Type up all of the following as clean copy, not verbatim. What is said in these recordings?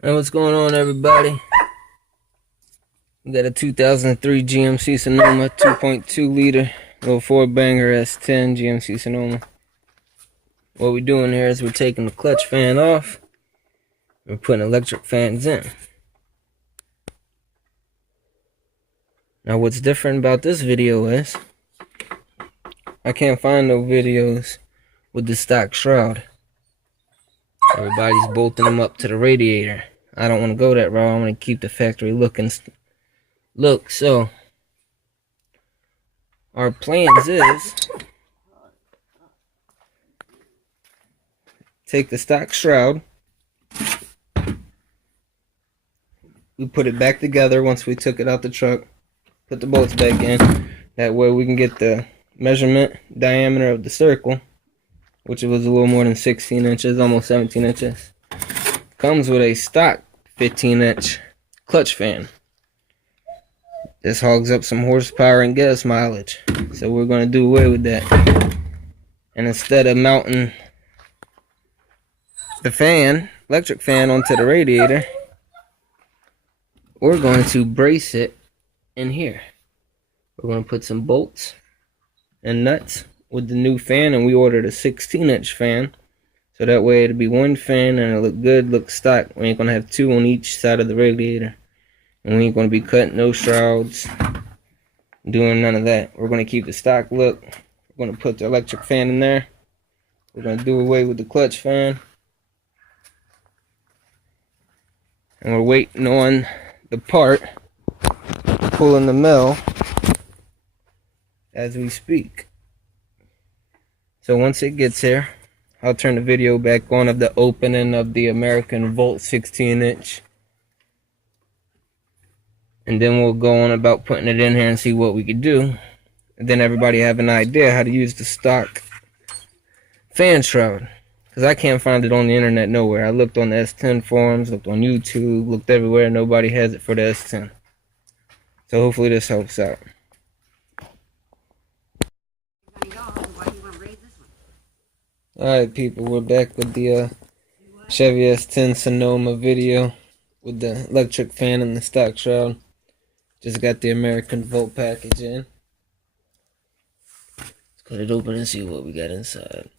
Hey, what's going on, everybody? We got a 2003 GMC Sonoma 2.2 liter little 4-banger S10 GMC Sonoma. What we're doing here is we're taking the clutch fan off. We're putting electric fans in. Now what's different about this video is I can't find no videos with the stock shroud. Everybody's bolting them up to the radiator. I don't want to go that route. I want to keep the factory look. So our plans is take the stock shroud, we put it back together once we took it out the truck, put the bolts back in. That way we can get the measurement diameter of the circle, which was a little more than 16 inches, almost 17 inches. Comes with a stock 15-inch clutch fan. This hogs up some horsepower and gas mileage, so we're going to do away with that. And instead of mounting the fan, electric fan, onto the radiator, we're going to brace it in here. We're going to put some bolts and nuts with the new fan, and we ordered a 16-inch fan, so that way it'll be one fan and it'll look good, look stock. We ain't going to have two on each side of the radiator, and we ain't going to be cutting no shrouds, doing none of that. We're going to keep the stock look. We're going to put the electric fan in there. We're going to do away with the clutch fan, and we're waiting on the part pulling the mill as we speak. So once it gets here, I'll turn the video back on of the opening of the American Volt 16-inch, and then we'll go on about putting it in here and see what we could do. And then everybody have an idea how to use the stock fan shroud, because I can't find it on the internet nowhere. I looked on the S10 forums, looked on YouTube, looked everywhere. Nobody has it for the S10. So hopefully this helps out. Alright people, we're back with the Chevy S10 Sonoma video with the electric fan and the stock shroud. Just got the American Volt package in. Let's cut it open and see what we got inside.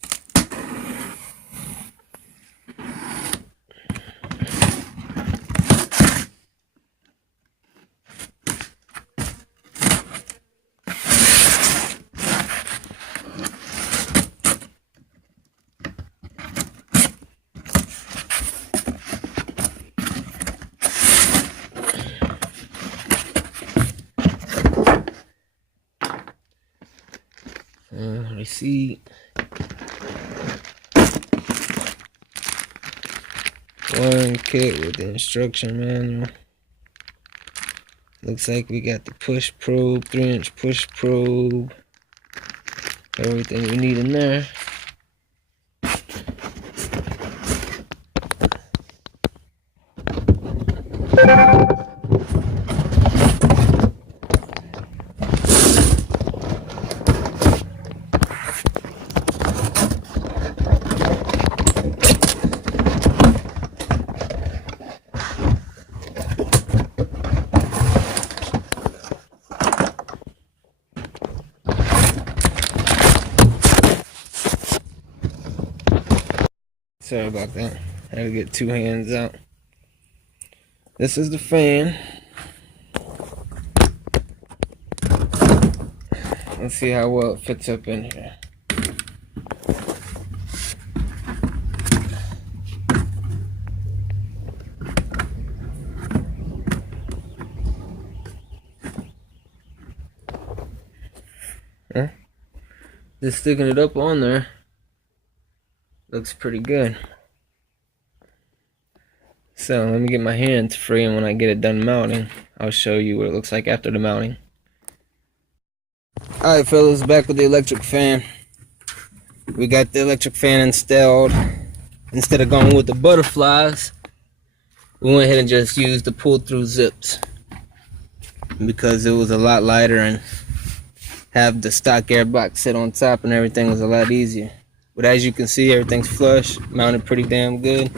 Receipt, one kit with the instruction manual. Looks like we got the push probe, 3-inch push probe, everything we need in there. Sorry about that. I had to get two hands out. This is the fan. Let's see how well it fits up in here. Just sticking it up on there looks pretty good. So let me get my hands free, and when I get it done mounting, I'll show you what it looks like after the mounting. Alright fellas, back with the electric fan. We got the electric fan installed. Instead of going with the butterflies, we went ahead and just used the pull-through zips, because it was a lot lighter and have the stock air box sit on top and everything was a lot easier. But as you can see, everything's flush, mounted pretty damn good.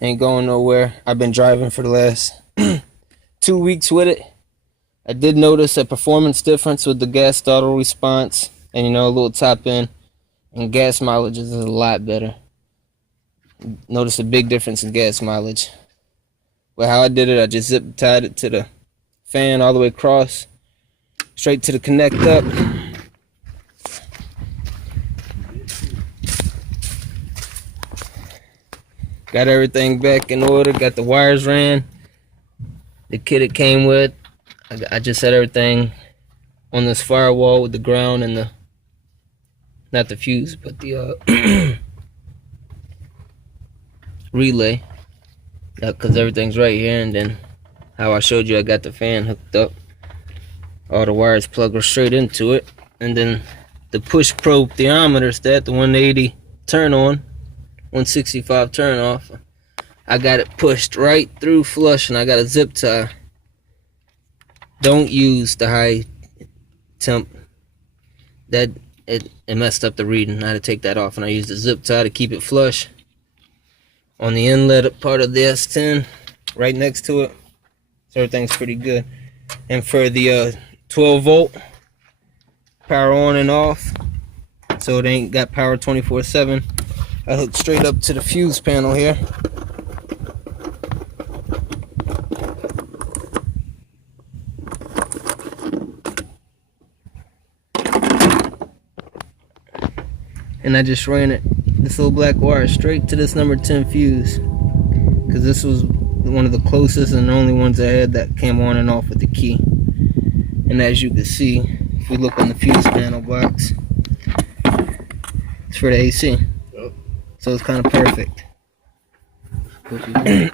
ain't going nowhere. I've been driving for the last 2 weeks with it. I did notice a performance difference with the gas throttle response and, you know, a little top end, and gas mileage is a lot better. Notice a big difference in gas mileage. But how I did it, I just zip tied it to the fan all the way across, straight to the connect up. Got everything back in order, got the wires ran, the kit it came with. I just set everything on this firewall with the ground and the, not the fuse, but the relay. Because everything's right here, and then how I showed you, I got the fan hooked up. All the wires plug straight into it. And then the push probe thermometer set, the 180 turn on, 165 turn off. I got it pushed right through flush, and I got a zip tie. Don't use the high temp. That it messed up the reading. I had to take that off, and I used the zip tie to keep it flush on the inlet part of the S10, right next to it. So everything's pretty good. And for the 12 volt power on and off, so it ain't got power 24/7, I hooked straight up to the fuse panel here. And I just ran it, this little black wire, straight to this number 10 fuse, because this was one of the closest and the only ones I had that came on and off with the key. And as you can see, if we look on the fuse panel box, it's for the AC. Yep. So it's kind of perfect.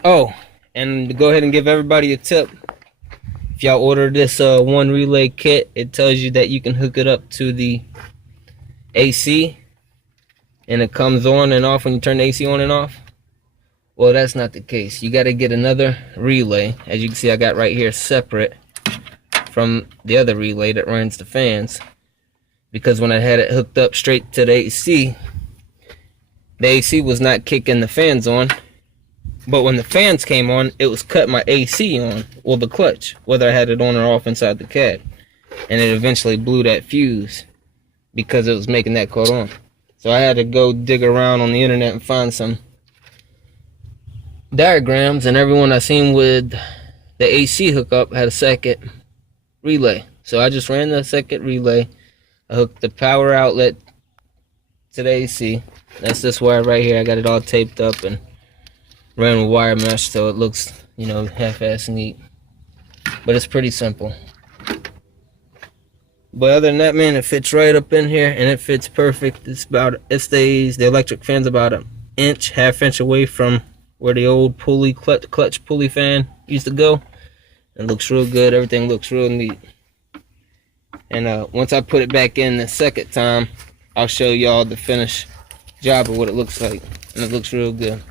Oh, and to go ahead and give everybody a tip, if y'all order this one relay kit, it tells you that you can hook it up to the AC and it comes on and off when you turn the AC on and off. Well, that's not the case. You got to get another relay. As you can see, I got right here separate from the other relay that runs the fans, because when I had it hooked up straight to the AC was not kicking the fans on. But when the fans came on, it was cutting my AC on, well, the clutch, whether I had it on or off inside the cab. And it eventually blew that fuse because it was making that cut on. So I had to go dig around on the internet and find some diagrams, and everyone I seen with the AC hookup had a second relay. So I just ran the second relay. I hooked the power outlet to the AC. That's this wire right here. I got it all taped up and ran with wire mesh so it looks, you know, half-ass neat. But it's pretty simple. But other than that, man, it fits right up in here, and it fits perfect. It stays, the electric fan's about an inch, half-inch away from where the old pulley, clutch pulley fan used to go. It looks real good. Everything looks real neat. And once I put it back in the second time, I'll show y'all the finished job of what it looks like. And it looks real good.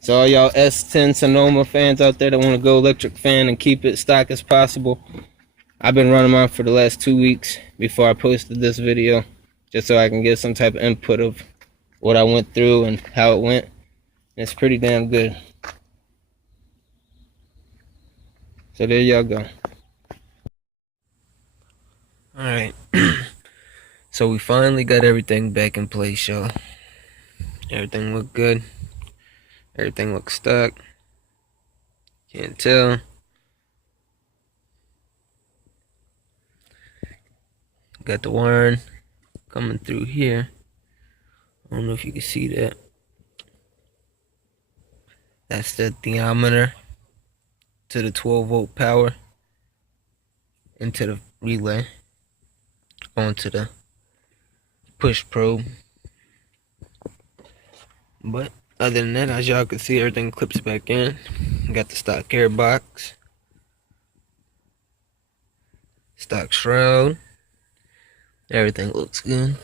So all y'all S10 Sonoma fans out there that want to go electric fan and keep it stock as possible, I've been running mine for the last 2 weeks before I posted this video, just so I can get some type of input of what I went through and how it went. And it's pretty damn good. So there y'all go. Alright. So we finally got everything back in place, y'all. Everything looked good. Everything looks stuck. Can't tell. Got the wiring coming through here. I don't know if you can see that. That's the thermometer to the 12 volt power into the relay onto the push probe. But other than that, as y'all can see, everything clips back in. Got the stock air box, stock shroud. Everything looks good.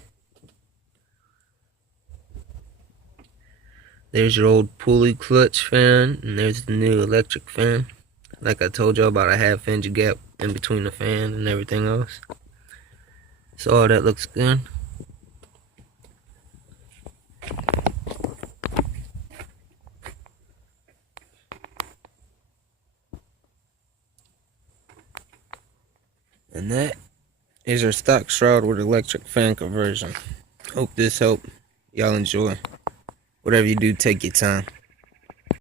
There's your old pulley clutch fan, and there's the new electric fan. Like I told y'all, about a half-inch gap in between the fan and everything else. So all that looks good. And that is your stock shroud with electric fan conversion. Hope this helped. Y'all enjoy. Whatever you do, take your time.